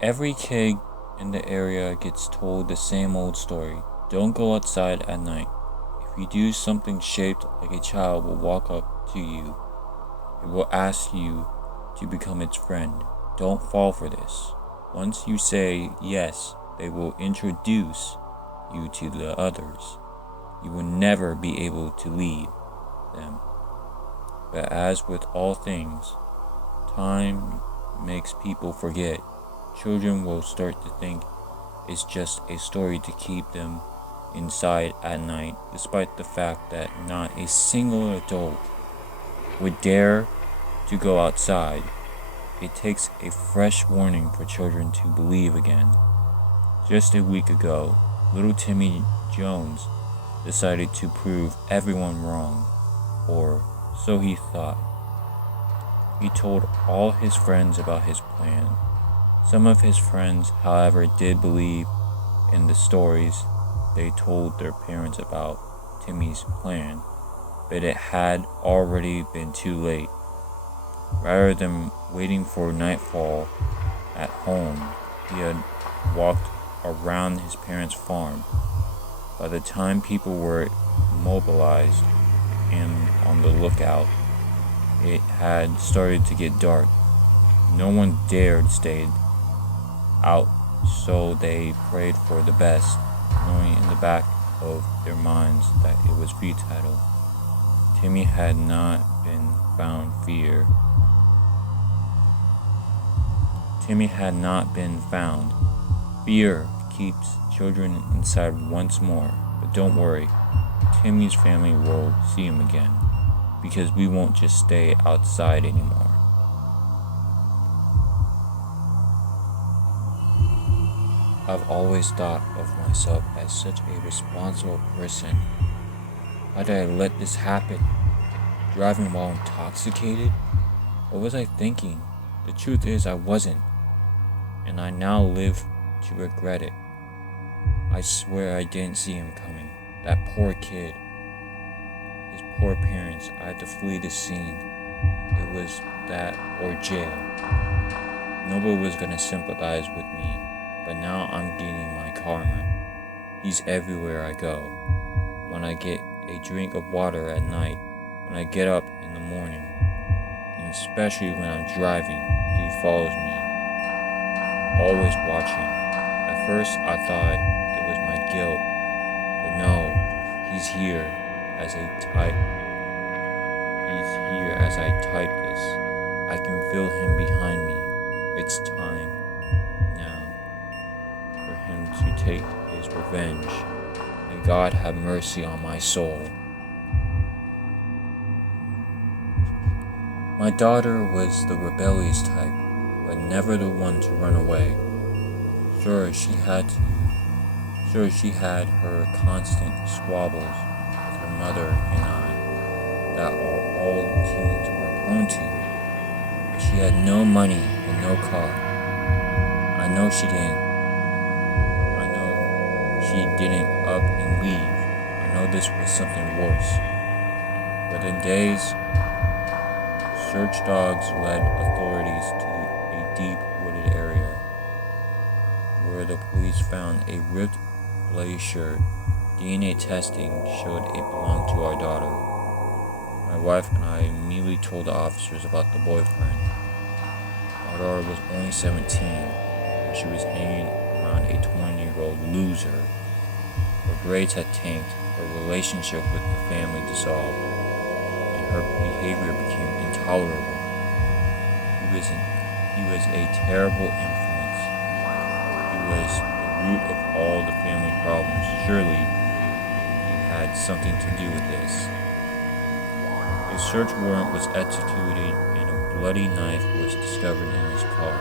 Every kid in the area gets told the same old story. Don't go outside at night. If you do, something shaped like a child will walk up to you. It will ask you to become its friend. Don't fall for this. Once you say yes, they will introduce you to the others. You will never be able to leave them. But as with all things, time makes people forget. Children will start to think it's just a story to keep them inside at night, despite the fact that not a single adult would dare to go outside. It takes a fresh warning for children to believe again. Just a week ago, little Timmy Jones decided to prove everyone wrong, or so he thought. He told all his friends about his plan. Some of his friends, however, did believe in the stories they told their parents about Timmy's plan, but it had already been too late. Rather than waiting for nightfall at home, he had walked around his parents' farm. By the time people were mobilized and on the lookout, it had started to get dark. No one dared stay out, so they prayed for the best, knowing in the back of their minds that it was futile. Timmy had not been found. Fear keeps children inside once more, but don't worry, Timmy's family will see him again, because we won't just stay outside anymore. I've always thought of myself as such a responsible person. How did I let this happen? Driving while intoxicated? What was I thinking? The truth is I wasn't, and I now live to regret it. I swear I didn't see him coming. That poor kid. His poor parents. I had to flee the scene. It was that or jail. Nobody was gonna sympathize with me, but now I'm getting my karma. He's everywhere I go. When I get a drink of water at night, when I get up in the morning, and especially when I'm driving, he follows me, always watching. At first I thought it was my guilt, but no, he's here as I type this. I can feel him behind me. It's time now for him to take his revenge. May God have mercy on my soul. My daughter was the rebellious type, but never the one to run away. Sure, she had her constant squabbles with her mother and I that all teens were prone to, but she had no money and no car. I know she didn't up and leave. I know this was something worse. Within days, search dogs led authorities to a deep wooded area where the police found a ripped, bloody shirt. DNA testing showed it belonged to our daughter. My wife and I immediately told the officers about the boyfriend. Our daughter was only 17, and she was hanging around a 20-year-old loser. Her grades had tanked, her relationship with the family dissolved, and her behavior became intolerable. He was a terrible influence. He was the root of all the family problems. Surely he had something to do with this. A search warrant was executed and a bloody knife was discovered in his car.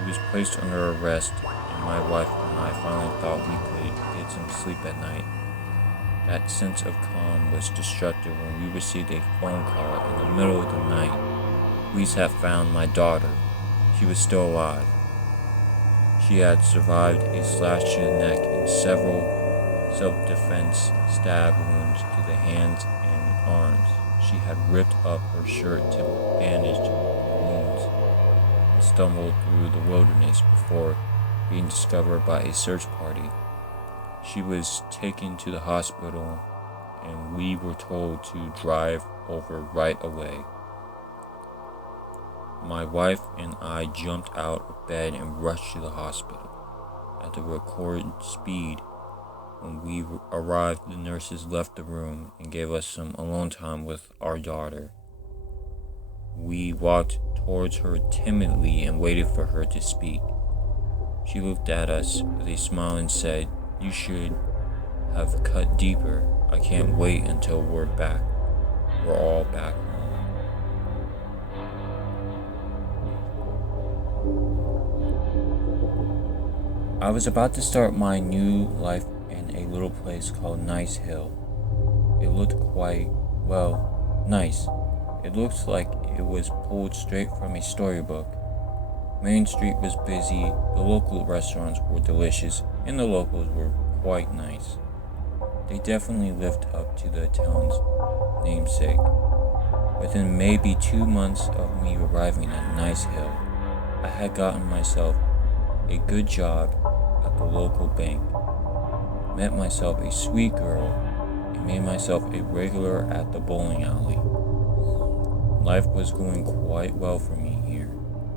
He was placed under arrest, and my wife and I finally thought we could get some sleep at night. That sense of calm was disrupted when we received a phone call in the middle of the night. Police had found my daughter. She was still alive. She had survived a slash to the neck and several self-defense stab wounds to the hands and arms. She had ripped up her shirt to bandage the wounds and stumbled through the wilderness before being discovered by a search party. She was taken to the hospital, and we were told to drive over right away. My wife and I jumped out of bed and rushed to the hospital at the record speed. When we arrived, the nurses left the room and gave us some alone time with our daughter. We walked towards her timidly and waited for her to speak. She looked at us with a smile and said, "You should have cut deeper. I can't wait until we're all back home." I was about to start my new life in a little place called Nice Hill. It looked nice. It looked like it was pulled straight from a storybook. Main Street was busy, the local restaurants were delicious, and the locals were quite nice. They definitely lived up to the town's namesake. Within maybe 2 months of me arriving at Nice Hill, I had gotten myself a good job at the local bank, met myself a sweet girl, and made myself a regular at the bowling alley. Life was going quite well for me here.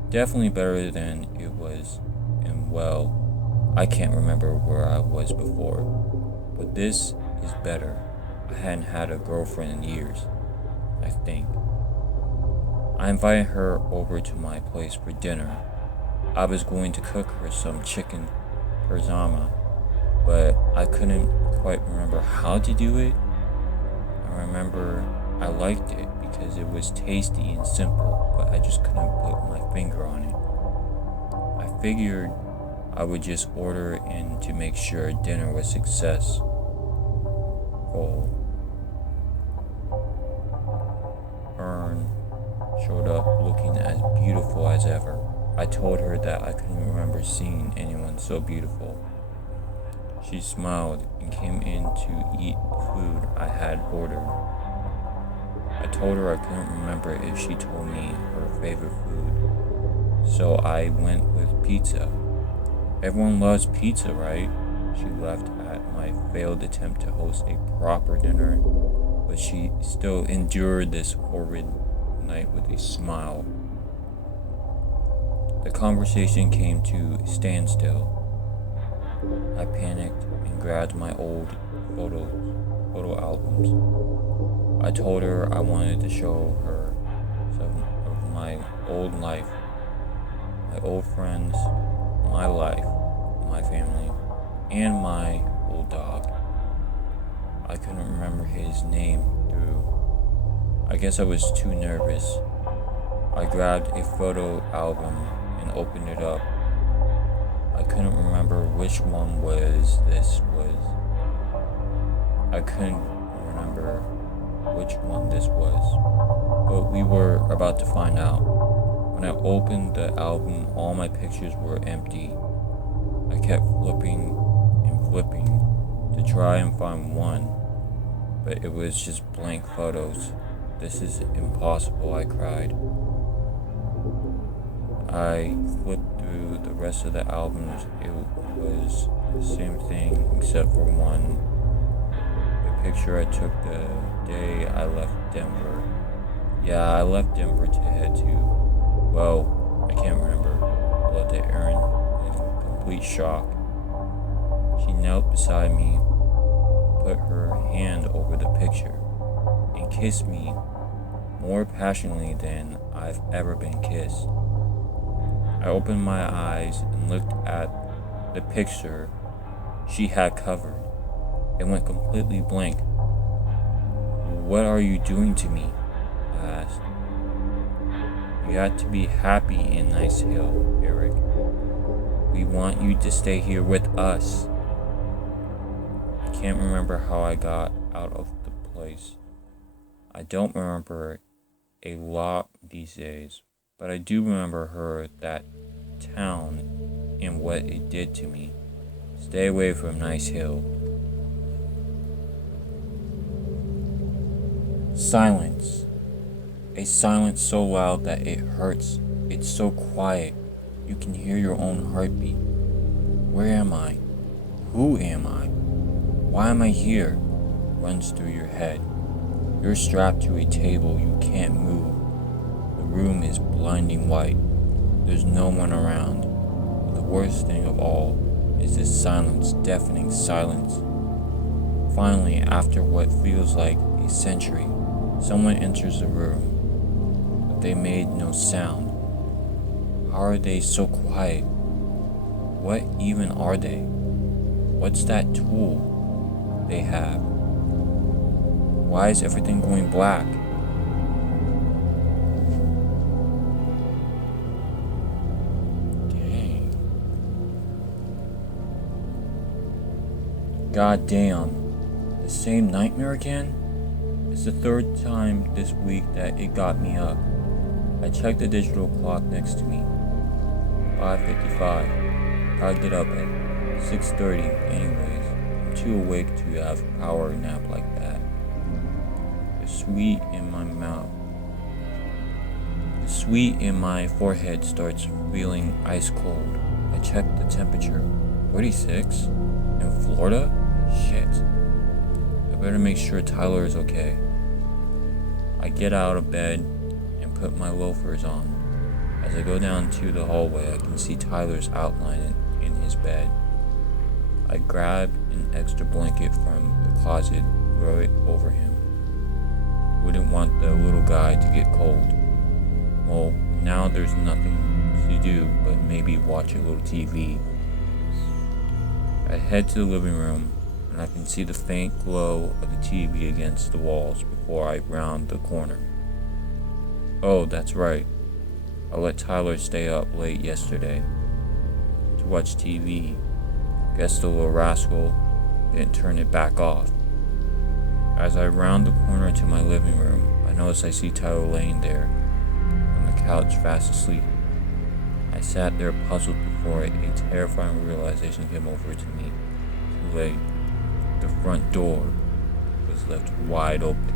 Definitely better than it was, and I can't remember where I was before. But this is better. I hadn't had a girlfriend in years, I think. I invited her over to my place for dinner. I was going to cook her some chicken Kirze, but I couldn't quite remember how to do it. I remember I liked it because it was tasty and simple, but I just couldn't put my finger on it. I figured I would just order in to make sure dinner was successful. Ern showed up looking as beautiful as ever. I told her that I couldn't remember seeing anyone so beautiful. She smiled and came in to eat food I had ordered. I told her I couldn't remember if she told me her favorite food, so I went with pizza. Everyone loves pizza, right? She laughed at my failed attempt to host a proper dinner, but she still endured this horrid night with a smile. The conversation came to a standstill. I panicked and grabbed my old photo albums. I told her I wanted to show her some of my old life, my old friends, my life, my family, and my old dog. I couldn't remember his name I guess I was too nervous. I grabbed a photo album and opened it up. I couldn't remember which one I couldn't remember which one this was, but we were about to find out. When I opened the album, all my pictures were empty. I kept flipping and flipping to try and find one, but it was just blank photos. "This is impossible," I cried. I flipped through the rest of the albums. It was the same thing except for one. The picture I took the day I left Denver. Yeah, I left Denver to head to, I can't remember. I looked at Erin in complete shock. She knelt beside me, put her hand over the picture, and kissed me more passionately than I've ever been kissed. I opened my eyes and looked at the picture she had covered. It went completely blank. "What are you doing to me?" I asked. "You have to be happy in Nice Hill, Eric. We want you to stay here with us." I can't remember how I got out of the place. I don't remember a lot these days, but I do remember her, that town, and what it did to me. Stay away from Nice Hill. Silence. A silence so loud that it hurts. It's so quiet. You can hear your own heartbeat. Where am I? Who am I? Why am I here? Runs through your head. You're strapped to a table you can't move. The room is blinding white. There's no one around. But the worst thing of all is this silence, deafening silence. Finally, after what feels like a century, someone enters the room, but they made no sound. How are they so quiet? What even are they? What's that tool they have? Why is everything going black? Dang. God damn. The same nightmare again? It's the third time this week that it got me up. I checked the digital clock next to me. 5:55. Gotta get up at 6:30 anyways. I'm too awake to have a power nap like that. The sweat in my forehead starts feeling ice cold. I check the temperature. 46? In Florida? Shit. I better make sure Tyler is okay. I get out of bed and put my loafers on. As I go down to the hallway, I can see Tyler's outline in his bed. I grab an extra blanket from the closet, throw it over him. Wouldn't want the little guy to get cold. Well, now there's nothing to do but maybe watch a little TV. I head to the living room, and I can see the faint glow of the TV against the walls before I round the corner. Oh, that's right. I let Tyler stay up late yesterday to watch TV. Guess the little rascal didn't turn it back off. As I round the corner to my living room, I notice I see Tyler laying there on the couch fast asleep. I sat there puzzled before a terrifying realization came over to me. Too late. The front door was left wide open.